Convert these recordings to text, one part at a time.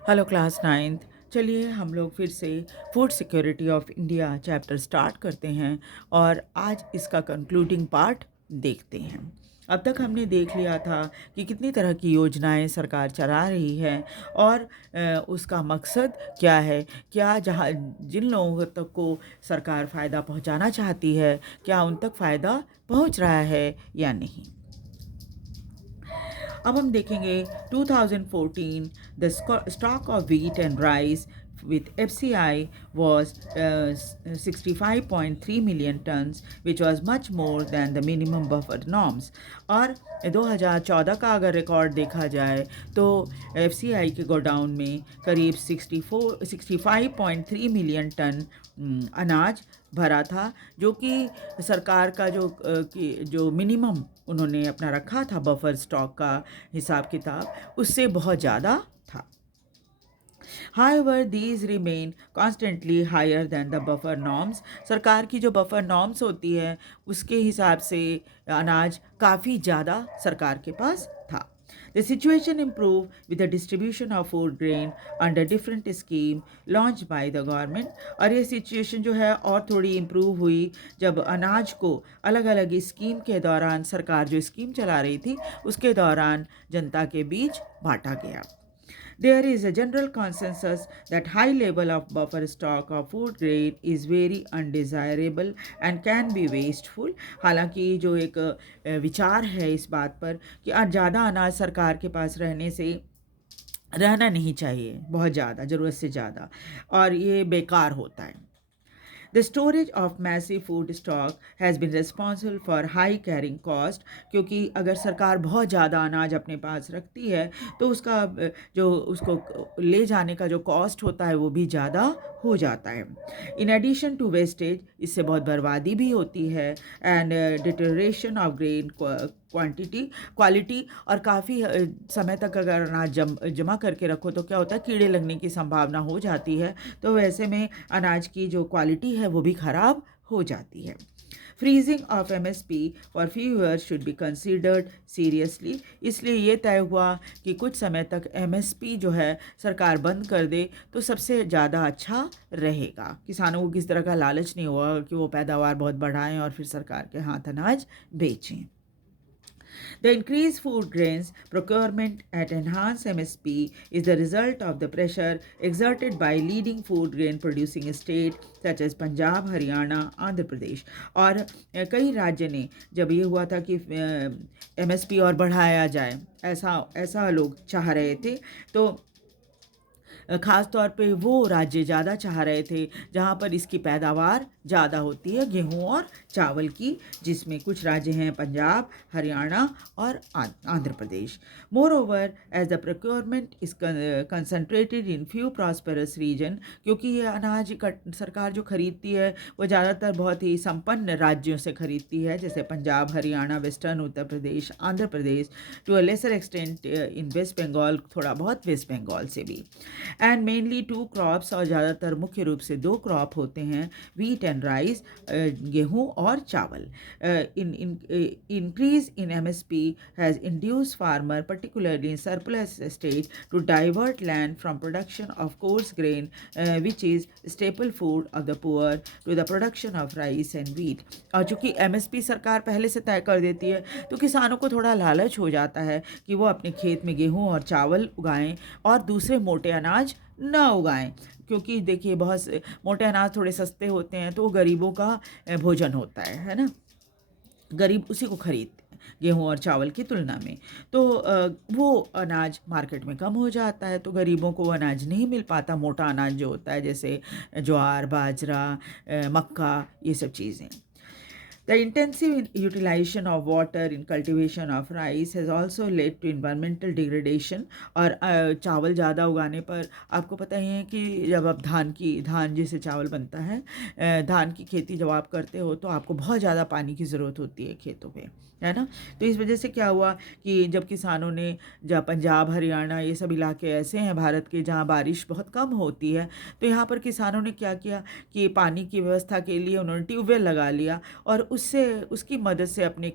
Hello class ninth. चलिए हम लोग फिर से food security of India chapter start करते हैं और आज इसका कंक्लूडिंग पार्ट देखते हैं। अब तक हमने देख लिया था कि कितनी तरह की योजनाएं सरकार चला रही है और उसका मकसद क्या है, क्या जहाँ जिन लोगों तक को सरकार फ़ायदा पहुंचाना चाहती है क्या उन तक फ़ायदा पहुंच रहा है या नहीं। अब हम देखेंगे 2014 the stock of wheat and rice with FCI was 65.3 million tons, which was much more than the minimum buffer norms. और 2014 का अगर रिकॉर्ड देखा जाए तो FCI के गोडाउन में करीब 65.3 मिलियन टन अनाज भरा था, जो कि सरकार का जो मिनिमम उन्होंने अपना रखा था बफर स्टॉक का हिसाब किताब, उससे बहुत ज़्यादा था। However, these remain constantly higher than the buffer norms. सरकार की जो बफर नॉर्म्स होती है उसके हिसाब से अनाज काफ़ी ज़्यादा सरकार के पास था। The situation improved with the distribution of food grain under different scheme launched by the government. और ये सिचुएशन जो है और थोड़ी इम्प्रूव हुई जब अनाज को अलग अलग स्कीम के दौरान, सरकार जो स्कीम चला रही थी उसके दौरान जनता के बीच बांटा गया। There is a general consensus that high level of buffer stock of food grain is very undesirable and can be wasteful. हालांकि जो एक विचार है इस बात पर कि ज़्यादा अनाज सरकार के पास रहना नहीं चाहिए, बहुत ज़्यादा, ज़रूरत से ज़्यादा, और ये बेकार होता है। The storage of massive food stock has been responsible for high carrying cost, क्योंकि अगर सरकार बहुत ज़्यादा अनाज अपने पास रखती है तो उसका जो उसको ले जाने का जो कॉस्ट होता है वो भी ज़्यादा हो जाता है। इन एडिशन टू वेस्टेज, इससे बहुत बर्बादी भी होती है, and deterioration of grain quality, और काफ़ी समय तक अगर अनाज जमा करके रखो तो क्या होता है, कीड़े लगने की संभावना हो जाती है, तो वैसे में अनाज की जो क्वालिटी है वो भी ख़राब हो जाती है। Freezing of MSP for few years should be considered seriously. इसलिए ये तय हुआ कि कुछ समय तक MSP जो है सरकार बंद कर दे तो सबसे ज़्यादा अच्छा रहेगा। किसानों को किस तरह का लालच नहीं होगा कि वो पैदावार बहुत बढ़ाएं और फिर सरकार के हाथ अनाज बेचें। The increased food grains procurement at enhanced MSP is the result of the pressure exerted by leading food grain producing states such as Punjab, Haryana, Andhra Pradesh, और कई राज्य ने जब ये हुआ था कि MSP और बढ़ाया जाए, ऐसा लोग चाह रहे थे, तो ख़ास तौर पे वो राज्य ज़्यादा चाह रहे थे जहाँ पर इसकी पैदावार ज़्यादा होती है, गेहूँ और चावल की, जिसमें कुछ राज्य हैं पंजाब, हरियाणा और Andhra Pradesh. Moreover as the procurement is concentrated in few prosperous region, क्योंकि ये अनाज सरकार जो खरीदती है वो ज़्यादातर बहुत ही संपन्न राज्यों से खरीदती है, जैसे Punjab, Haryana, western Uttar Pradesh, Andhra Pradesh, to a lesser extent in West Bengal, थोड़ा बहुत वेस्ट बंगाल से भी। एंड मेनली टू क्रॉप्स, और ज़्यादातर मुख्य रूप से दो क्रॉप होते हैं, वीट एंड राइस, गेहूँ और चावल। Increase in MSP has induce farmer particularly in surplus state to divert land from production of coarse grain which is staple food of the poor to the production of rice and wheat. और चूँकि MSP सरकार पहले से तय कर देती है तो किसानों को थोड़ा लालच हो जाता है कि वो अपने खेत में गेहूँ और चावल उगाएं और दूसरे मोटे अनाज न उगाएं, क्योंकि देखिए बहुत मोटे अनाज थोड़े सस्ते होते हैं तो गरीबों का भोजन होता है ना, गरीब उसी को खरीदते हैं गेहूं और चावल की तुलना में, तो वो अनाज मार्केट में कम हो जाता है तो गरीबों को अनाज नहीं मिल पाता, मोटा अनाज जो होता है जैसे ज्वार, बाजरा, मक्का, ये सब चीज़ें। The intensive utilization of water in cultivation of rice has also led to environmental degradation। और चावल ज़्यादा उगाने पर आपको पता ही है कि जब आप धान जिससे चावल बनता है, धान की खेती जब आप करते हो तो आपको बहुत ज़्यादा पानी की ज़रूरत होती है खेतों पे, है ना। तो इस वजह से क्या हुआ कि जब किसानों ने, जब पंजाब, हरियाणा, ये सब इलाके ऐसे हैं भारत के जहाँ बारिश बहुत कम होती है, तो यहाँ पर किसानों ने क्या किया कि पानी की व्यवस्था के लिए उन्होंने ट्यूबवेल लगा लिया और उससे उसकी मदद से अपने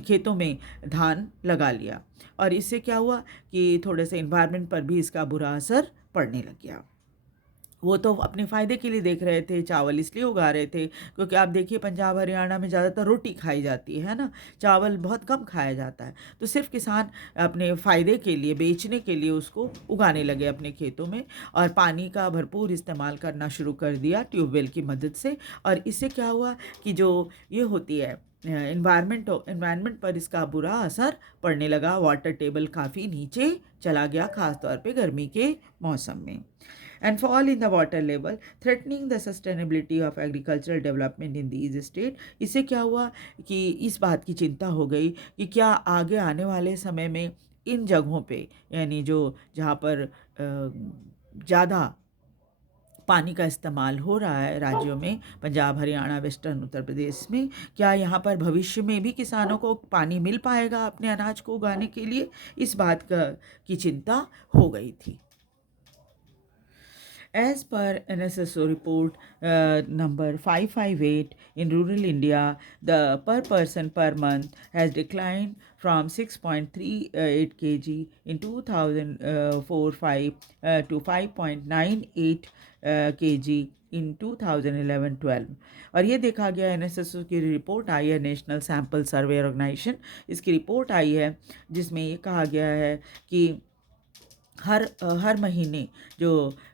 खेतों में धान लगा लिया। और इससे क्या हुआ कि थोड़े से इन्वायरमेंट पर भी इसका बुरा असर पड़ने लग गया। वो तो अपने फ़ायदे के लिए देख रहे थे, चावल इसलिए उगा रहे थे क्योंकि आप देखिए पंजाब हरियाणा में ज़्यादातर रोटी खाई जाती है ना, चावल बहुत कम खाया जाता है। तो सिर्फ किसान अपने फ़ायदे के लिए, बेचने के लिए उसको उगाने लगे अपने खेतों में, और पानी का भरपूर इस्तेमाल करना शुरू कर दिया ट्यूबवेल की मदद से। और इससे क्या हुआ कि जो ये होती है इन्वायरमेंट पर इसका बुरा असर पड़ने लगा। वाटर टेबल काफ़ी नीचे चला गया, ख़ास तौर पे गर्मी के मौसम में। And fall in the water level, threatening the sustainability of agricultural development in these states। इससे क्या हुआ कि इस बात की चिंता हो गई कि क्या आगे आने वाले समय में इन जगहों पे, यानी जो जहाँ पर ज़्यादा पानी का इस्तेमाल हो रहा है राज्यों में, पंजाब हरियाणा वेस्टर्न उत्तर प्रदेश में, क्या यहाँ पर भविष्य में भी किसानों को पानी मिल पाएगा अपने अनाज को उगाने के लिए, इस बात की चिंता हो गई थी। As per NSSO report number 558, in rural India, the per person per month has declined from 6.38 kg in 2004-5 to 5.98 kg in 2011-12। और ये देखा गया, NSSO की रिपोर्ट आई है, नेशनल सैम्पल सर्वे ऑर्गेनाइजेशन, इसकी रिपोर्ट आई है जिसमें ये कहा गया है कि हर महीने जो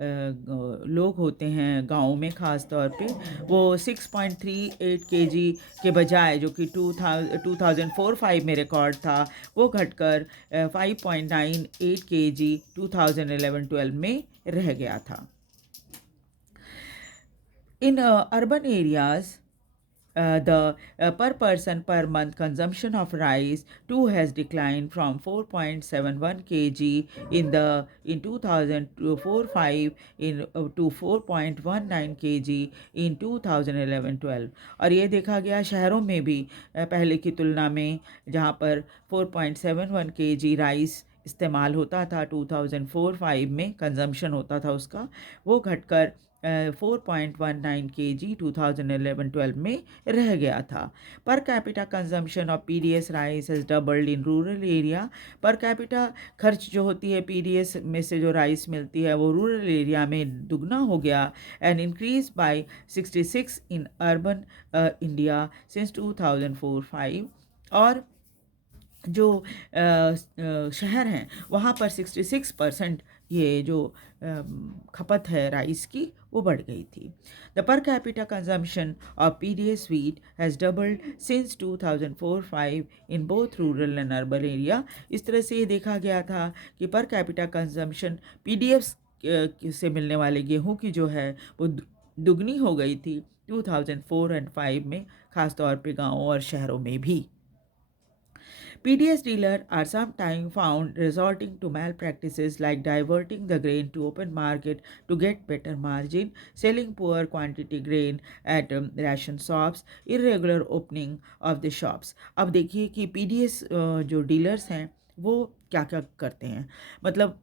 लोग होते हैं गाँव में ख़ास तौर पे, वो 6.38 केजी के बजाय, जो कि 2004-05 में रिकॉर्ड था, वो घटकर 5.98 केजी 2011-12 में रह गया था। In urban areas, the per person per month consumption of rice too has declined from 4.71 kg in 2004-05 to 4.19 kg in 2011-12। और ये देखा गया शहरों में भी पहले की तुलना में, जहाँ पर 4.71 kg राइस इस्तेमाल होता था 2004-05 में, कंजम्पशन होता था उसका, वो घटकर 4.19 kg 2011-12 में रह गया था। Per capita consumption of PDS rice has doubled in rural area. Per capita खर्च जो होती है पीडीएस में से जो राइस मिलती है, वो रूरल एरिया में दुगना हो गया, and increase by 66 in urban India since 2004-05। और जो शहर हैं वहाँ पर 66% ये जो खपत है राइस की, वो बढ़ गई थी। The per capita consumption of PDS wheat has doubled since 2004-05 in both rural and urban area. इस तरह से ये देखा गया था कि पर कैपिटा कंजम्पशन पीडीएस से मिलने वाले गेहूं की जो है वो दुगनी हो गई थी 2004 एंड 5 में, ख़ास तौर पे गाँवों और शहरों में भी। PDS dealers are sometimes found resorting to malpractices like diverting the grain to open market to get better margin, selling poor quantity grain at ration shops, irregular opening of the shops। अब देखिए कि PDS जो dealers हैं वो क्या क्या करते हैं, मतलब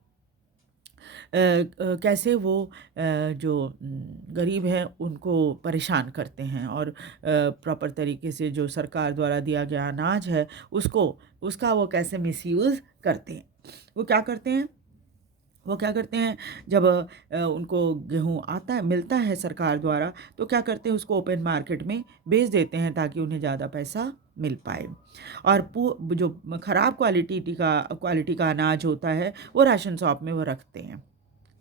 कैसे वो जो गरीब हैं उनको परेशान करते हैं, और प्रॉपर तरीके से जो सरकार द्वारा दिया गया अनाज है उसका वो कैसे मिसयूज़ करते हैं। वो क्या करते हैं, जब उनको गेहूँ मिलता है सरकार द्वारा, तो क्या करते हैं, उसको ओपन मार्केट में बेच देते हैं ताकि उन्हें ज़्यादा पैसा मिल पाए। और जो ख़राब क्वालिटी का अनाज होता है वो राशन शॉप में वो रखते हैं।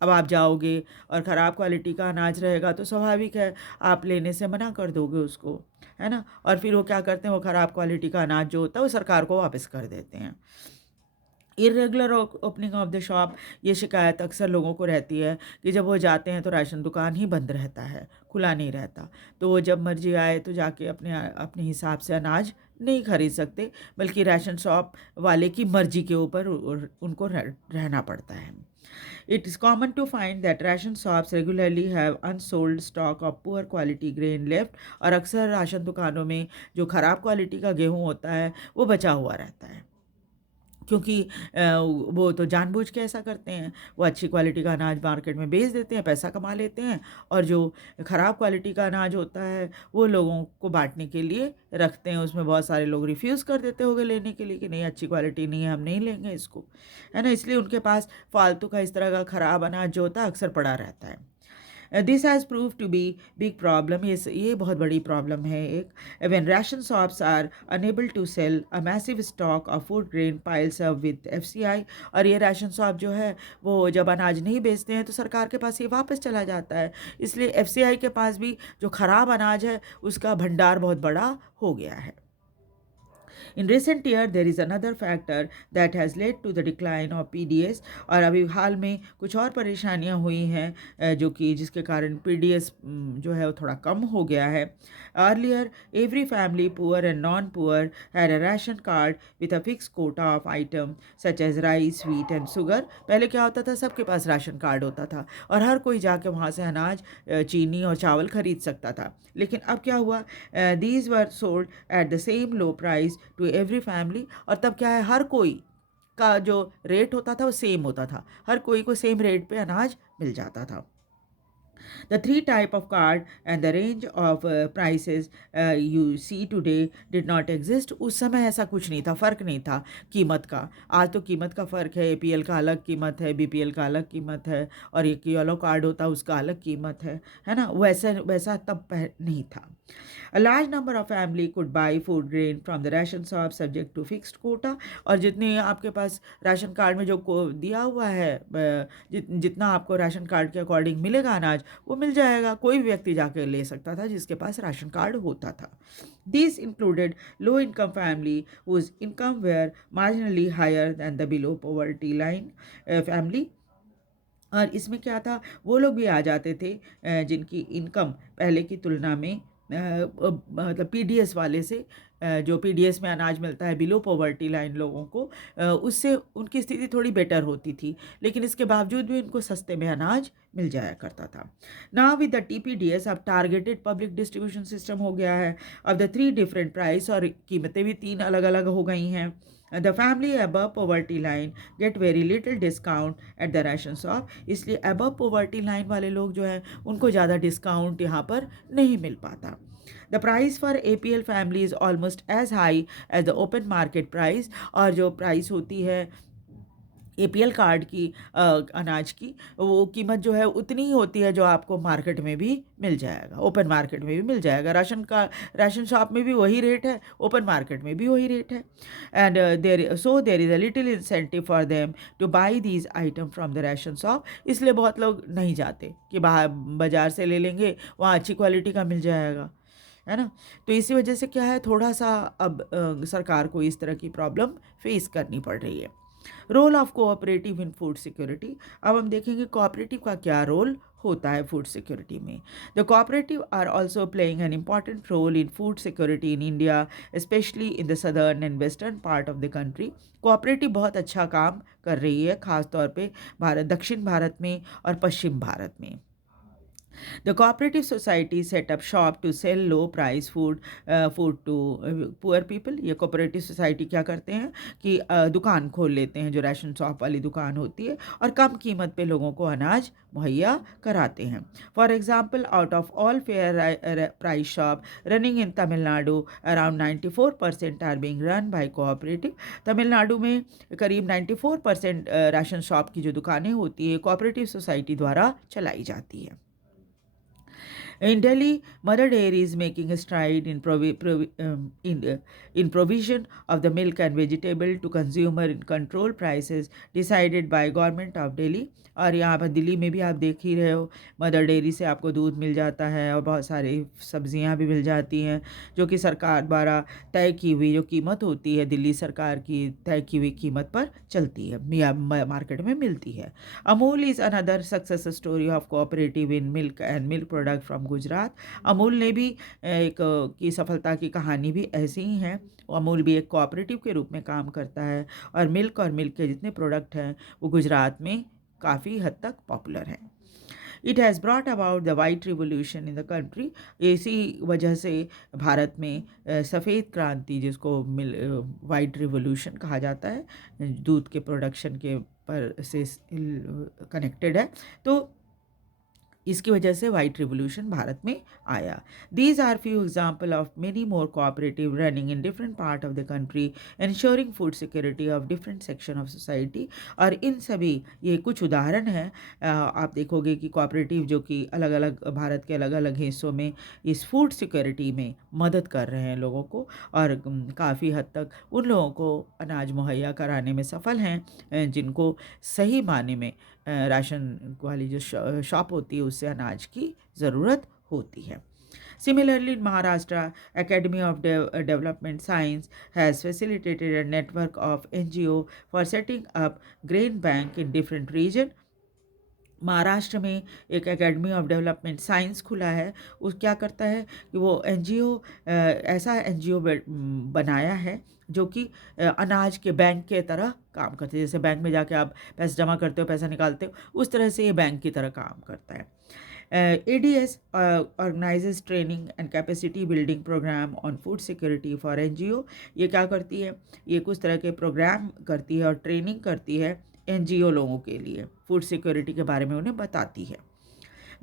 अब आप जाओगे और ख़राब क्वालिटी का अनाज रहेगा तो स्वाभाविक है आप लेने से मना कर दोगे उसको, है ना। और फिर वो क्या करते हैं, वो ख़राब क्वालिटी का अनाज जो होता है वो सरकार को वापस कर देते हैं। Irregular opening of the shop, ये शिकायत अक्सर लोगों को रहती है कि जब वो जाते हैं तो राशन दुकान ही बंद रहता है, खुला नहीं रहता, तो वो जब मर्जी आए तो जाके अपने हिसाब से अनाज नहीं खरीद सकते, बल्कि राशन शॉप वाले की मर्जी के ऊपर उनको रहना पड़ता है। It is common to find that ration shops regularly have unsold stock of poor quality grain left। और अक्सर राशन दुकानों में जो ख़राब क्वालिटी का गेहूँ होता है वो बचा हुआ रहता है। क्योंकि वो तो जानबूझ के ऐसा करते हैं। वो अच्छी क्वालिटी का अनाज मार्केट में बेच देते हैं, पैसा कमा लेते हैं, और जो ख़राब क्वालिटी का अनाज होता है वो लोगों को बांटने के लिए रखते हैं। उसमें बहुत सारे लोग रिफ्यूज़ कर देते होंगे लेने के लिए कि नहीं, अच्छी क्वालिटी नहीं है, हम नहीं लेंगे इसको, है ना। इसलिए उनके पास फालतू का इस तरह का ख़राब अनाज जो होता है अक्सर पड़ा रहता है। This has prove to be big problem. ये बहुत बड़ी प्रॉब्लम है एक। When ration shops are unable to sell a massive stock of food grain piles up with FCI. और ये राशन शॉप जो है वो जब अनाज नहीं बेचते हैं तो सरकार के पास ये वापस चला जाता है। इसलिए एफसीआई के पास भी जो ख़राब अनाज है उसका भंडार बहुत बड़ा हो गया है। In recent year there is another factor that has led to the decline of PDS। और अभी हाल में कुछ और परेशानियां हुई हैं जो कि जिसके कारण PDS जो है वो थोड़ा कम हो गया है। Earlier every family, poor and non-poor, had a ration card with a fixed quota of item such as rice, wheat and sugar। पहले क्या होता था, सबके पास राशन कार्ड होता था और हर कोई जाके वहाँ से अनाज, चीनी और चावल खरीद सकता था। लेकिन अब क्या हुआ, these were sold at the same low price to every family। और तब क्या है, हर कोई का जो रेट होता था वो सेम होता था, हर कोई को सेम रेट पे अनाज मिल जाता था। The three type of card and the range of prices you see today did not exist। उस समय ऐसा कुछ नहीं था, फ़र्क नहीं था कीमत का। आज तो कीमत का फ़र्क है, एपीएल का अलग कीमत है, बीपीएल का अलग कीमत है, और एक येलो कार्ड होता उसका अलग कीमत है ना। वैसा वैसा तब नहीं था। A large number of family could buy food grain from the ration shop subject to fixed quota। और जितने आपके पास राशन कार्ड में जो दिया हुआ है, जितना आपको राशन कार्ड के अकॉर्डिंग मिलेगा अनाज, वो मिल जाएगा। कोई भी व्यक्ति जाके ले सकता था जिसके पास राशन कार्ड होता था। These included low income family whose income were marginally higher than the below poverty line family। और इसमें क्या था, वो लोग भी आ जाते थे जिनकी इनकम पहले की तुलना में मतलब पीडीएस वाले से, जो पीडीएस में अनाज मिलता है बिलो पॉवर्टी लाइन लोगों को, उससे उनकी स्थिति थोड़ी बेटर होती थी, लेकिन इसके बावजूद भी उनको सस्ते में अनाज मिल जाया करता था। नाउ विद द टीपीडीएस अब टारगेटेड पब्लिक डिस्ट्रीब्यूशन सिस्टम हो गया है। अब द 3 डिफरेंट प्राइस, और कीमतें भी 3 अलग अलग हो गई हैं। The family above poverty line get very little discount at the ration shop. इसलिए अबव पॉवर्टी लाइन वाले लोग जो हैं उनको ज़्यादा डिस्काउंट यहाँ पर नहीं मिल पाता। The price for APL family is almost as high as the open market price। और जो प्राइस होती है एपीएल कार्ड की अनाज की, वो कीमत जो है उतनी ही होती है जो आपको मार्केट में भी मिल जाएगा, ओपन मार्केट में भी मिल जाएगा। राशन शॉप में भी वही रेट है, ओपन मार्केट में भी वही रेट है। And there is a little incentive for them to buy these item from the ration shop. इसलिए बहुत लोग नहीं जाते कि बाहर बाज़ार से ले लेंगे, वहाँ अच्छी क्वालिटी का मिल जाएगा, है ना। तो इसी वजह से क्या है, थोड़ा सा अब सरकार को इस तरह की प्रॉब्लम फेस करनी पड़ रही है। Role of cooperative in food security. अब हम देखेंगे कोऑपरेटिव का क्या रोल होता है फूड सिक्योरिटी में। The cooperative are also playing an important role in food security in India, specially in the southern and western part of the country. Cooperative बहुत अच्छा काम कर रही है, खासतौर पे दक्षिण भारत में और पश्चिम भारत में। The cooperative society set up shop to sell low price food to poor people। ये cooperative society क्या करते हैं कि दुकान खोल लेते हैं, जो राशन शॉप वाली दुकान होती है, और कम कीमत पे लोगों को अनाज मुहैया कराते हैं। For example, out of all fair price shop running in Tamil Nadu, around 94% are being run by cooperative. Tamil Nadu में करीब 94% राशन शॉप की जो दुकानें होती है कोऑपरेटिव सोसाइटी द्वारा चलाई जाती है। In Delhi, Mother Dairy is making a stride in provision of the milk and vegetable to consumer in control prices decided by Government of Delhi। और यहाँ पर दिल्ली में भी आप देख ही रहे हो, मदर डेयरी से आपको दूध मिल जाता है और बहुत सारी सब्जियाँ भी मिल जाती हैं जो कि सरकार द्वारा तय की हुई जो कीमत होती है, दिल्ली सरकार की तय की हुई कीमत पर चलती है या मार्केट में मिलती है। Amul is another success story of cooperative in milk and milk product from Gujarat. Amul ने भी एक की सफलता की कहानी भी ऐसी ही है। अमूल भी एक कोऑपरेटिव के रूप में काम करता है और मिल्क के जितने प्रोडक्ट हैं वो गुजरात में काफ़ी हद तक पॉपुलर हैं। It has brought about the white revolution in the country. इसी वजह से भारत में सफ़ेद क्रांति, जिसको वाइट रिवोल्यूशन कहा जाता है, दूध के प्रोडक्शन के पर से कनेक्टेड है, तो इसकी वजह से वाइट रिवोल्यूशन भारत में आया। These are few example of many more cooperative running in different part of the country, ensuring food security of different section of society. और इन सभी, ये कुछ उदाहरण हैं। आप देखोगे कि कोऑपरेटिव जो कि अलग अलग भारत के अलग अलग हिस्सों में इस फूड सिक्योरिटी में मदद कर रहे हैं लोगों को, और काफ़ी हद तक उन लोगों को अनाज मुहैया कराने में सफल हैं जिनको सही माने में राशन वाली जो शॉप होती है उससे अनाज की ज़रूरत होती है। Similarly, in Maharashtra, Academy of Development Science has facilitated a network of NGO for setting up grain bank in different region. Maharashtra में एक एकेडमी ऑफ डेवलपमेंट साइंस खुला है। उस क्या करता है कि वो एनजीओ, ऐसा एनजीओ बनाया है जो कि अनाज के बैंक के तरह काम करते हैं। जैसे बैंक में जाके आप पैसे जमा करते हो, पैसा निकालते हो, उस तरह से ये बैंक की तरह काम करता है। ADS organizes training and capacity building program on food security for NGO। ये क्या करती है, ये कुछ तरह के प्रोग्राम करती है और ट्रेनिंग करती है NGO लोगों के लिए, फूड सिक्योरिटी के बारे में उन्हें बताती है।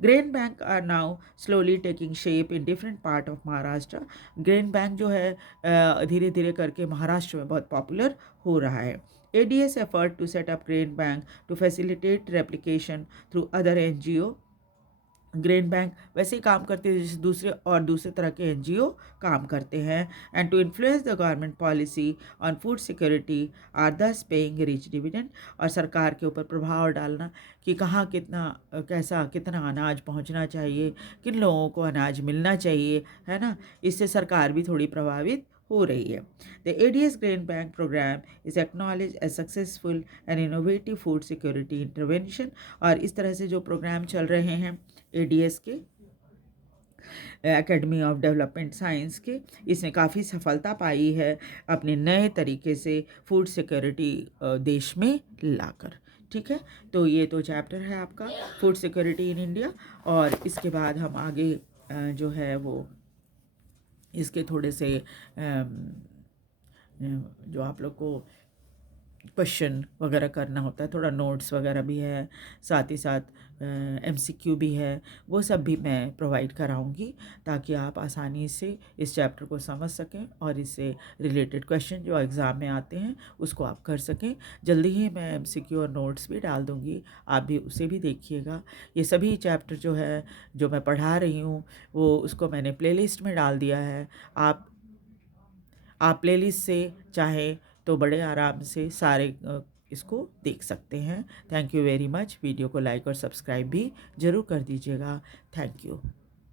Grain bank are now slowly taking shape in different part of Maharashtra. Grain bank जो है धीरे धीरे करके महाराष्ट्र में बहुत पॉपुलर हो रहा है। ADS effort to set up grain bank to facilitate replication through other NGO। Grain bank वैसे ही काम करते हैं जैसे दूसरे तरह के एनजीओ काम करते हैं। And to influence the government policy on food security are thus paying rich dividend. और सरकार के ऊपर प्रभाव डालना कि कहाँ कितना अनाज पहुंचना चाहिए, किन लोगों को अनाज मिलना चाहिए, है ना, इससे सरकार भी थोड़ी प्रभावित हो रही है। The ADS grain bank programme is acknowledge as successful and innovative food security intervention. और इस तरह से जो प्रोग्राम चल रहे हैं ADS के, एकेडमी ऑफ डेवलपमेंट साइंस के, इसने काफ़ी सफलता पाई है अपने नए तरीके से फूड सिक्योरिटी देश में लाकर। ठीक है, तो ये तो चैप्टर है आपका फूड सिक्योरिटी इन इंडिया। और इसके बाद हम आगे जो है वो इसके थोड़े से जो आप लोग को क्वेश्चन वगैरह करना होता है, थोड़ा नोट्स वगैरह भी है, साथ ही साथ MCQ भी है, वो सब भी मैं प्रोवाइड कराऊंगी ताकि आप आसानी से इस चैप्टर को समझ सकें और इससे रिलेटेड क्वेश्चन जो एग्ज़ाम में आते हैं उसको आप कर सकें। जल्दी ही मैं MCQ और नोट्स भी डाल दूंगी, आप भी उसे भी देखिएगा। ये सभी चैप्टर जो है जो मैं पढ़ा रही हूँ वो उसको मैंने प्लेलिस्ट में डाल दिया है। आप प्लेलिस्ट से चाहें तो बड़े आराम से सारे इसको देख सकते हैं। Thank you very much. Video को लाइक और सब्सक्राइब भी ज़रूर कर दीजिएगा। Thank you.